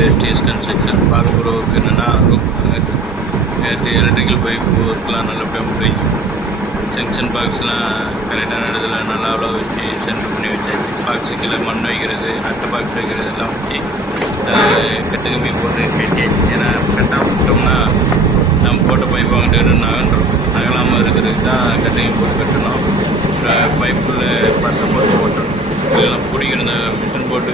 டேஸ்டியஸ் construction பார்க்க போகிற work என்னென்னா நேற்று எலக்ட்ரிக்கல் பைப் ஒர்க்லாம் நல்லபடியாக முடிஞ்சு ஜங்ஷன் பாக்ஸ்லாம் கரெக்டான இடத்துல நல்லா அவ்வளோ வச்சு சென்டர் பண்ணி வச்சாச்சு. பாக்ஸு கீழே மண் வைக்கிறது, அட்டை பாக்ஸ் வைக்கிறது எல்லாம் வச்சு கட்டு கம்மி போட்டு கட்டியாச்சு. ஏன்னா கட்டாக விட்டோம்னா நம்ம போட்ட பைப் வாங்கிட்டு நகலாமல் இருக்கிறதுக்கு தான் கட்டு கம்மி போட்டு கட்டணும். பைப்பில் பசை போட்டு போட்டணும். இதெல்லாம் பிடிக்கிற இந்த மிஷின் போட்டு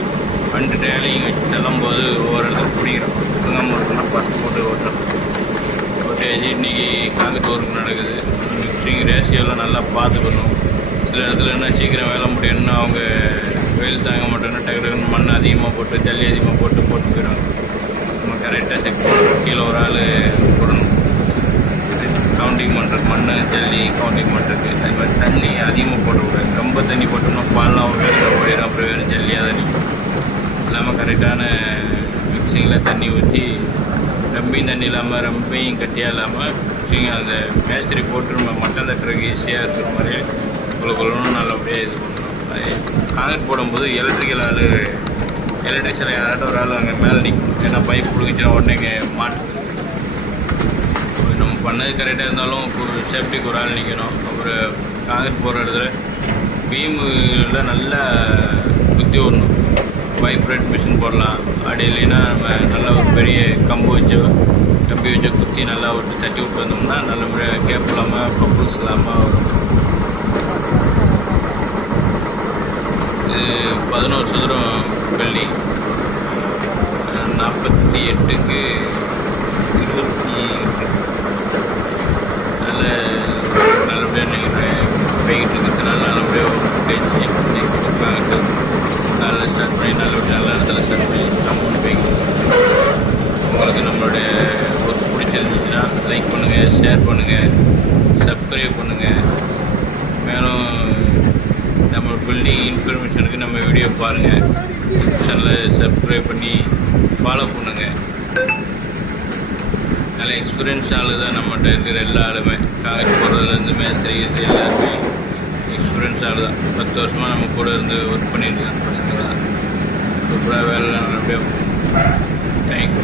வண்டு டேலிங் வச்சு தள்ளும்போது ஒவ்வொரு இடத்துல பிடிக்கிறோம். சுத்தமாக இருக்கணும், பசை போட்டு ஓட்டணும். ஓட்டேஜி இன்றைக்கி காங்கிரீட் ஒர்க் நடக்குது. மிக்சிங் ரேஷியோலாம் நல்லா பார்த்துக்கணும். சில இடத்துல என்ன சீக்கிரம் வேலை முடியும்னு அவங்க வெயில் தாங்க மாட்டோம்னா டக்கு மண் அதிகமாக போட்டு ஜல்லி அதிகமாக போட்டு போயிடுவாங்க. நம்ம கரெக்டாக செக் பண்ணணும். கீழே ஒரு ஆள் போடணும், கவுண்டிங் பண்ணுறது, மண் ஜல்லி கவுண்டிங் பண்ணுறது. அது மாதிரி தண்ணி அதிகமாக போடக்கூடாது. ரொம்ப தண்ணி போட்டோம்னா பால்லாம் வேஸ்ட்டாக போயிடும். அப்புறம் வேறு ஜல்லியாக தான் நிற்கும். இல்லாமல் கரெக்டான மிக்சிங்கில் தண்ணி ஊற்றி ரொம்பையும் தண்ணி இல்லாமல் ரொம்பையும் கட்டியாக இல்லாமல் அந்த மேஸ்திரி போட்டு நம்ம மட்டன் தட்டுறதுக்கு ஈஸியாக இருக்கிற மாதிரி கொள்ளணும் நல்லபடியாக இது பண்ணுறோம். காங்கிரீட் போடும்போது எலக்ட்ரிஷியன் யாராட்டும் ஒரு ஆள் அங்கே மேலே நிற்கும். ஏன்னா பைப் பிடிச்சினா உடனே மாட்டு நம்ம பண்ணது கரெக்டாக இருந்தாலும் சேஃப்டிக்கு ஒரு ஆள் நிற்கணும். அப்புறம் காங்கிரீட் போடுற இடத்துல பீமில் நல்லா குத்தி விடணும். வைப்ரேட் மிஷின் போடலாம். அப்படி இல்லைன்னா நம்ம நல்லா ஒரு பெரிய கம்பி வச்சு குத்தி நல்லா விட்டு தட்டி விட்டு வந்தோம்னா நல்ல முறையாக கேப் இல்லாமல் பப்புள்ஸ் இல்லாமல் வரும். இது 11 சதுரம் வெள்ளி, 48க்கு 28 நல்லபடியாக நீங்கள் போய்கிட்டு இருக்கிறதுனால நல்லபடியாக பேச்சு நல்லா ஸ்டார்ட் பண்ணி நல்ல இடத்துல ஸ்டார்ட் பண்ணி அமௌண்ட் போய்க்கணும். உங்களுக்கு நம்மளுடைய ஒர்க் பிடிச்சிருந்துச்சுன்னா லைக் பண்ணுங்கள், ஷேர் பண்ணுங்கள், சப்ஸ்கிரைப் பண்ணுங்கள். மேலும் நம்ம பில்டிங் இன்ஃபர்மேஷனுக்கு நம்ம வீடியோ பாருங்கள். சேனலில் சப்ஸ்கிரைப் பண்ணி ஃபாலோ பண்ணுங்கள். நல்ல எக்ஸ்பீரியன்ஸ் ஆளு தான் நம்மகிட்ட இருக்கிற எல்லா ஆளுமே. காலேஜ் போகிறதுலேருந்து மேஸ்திரி எல்லாருமே எக்ஸ்பீரியன்ஸ் ஆளு தான். 10 வருஷமாக நம்ம கூட இருந்து ஒர்க் பண்ணியிருக்காங்க பசங்க தான். சூப்பராக வேலை நல்லபடியாக. தேங்க்யூ.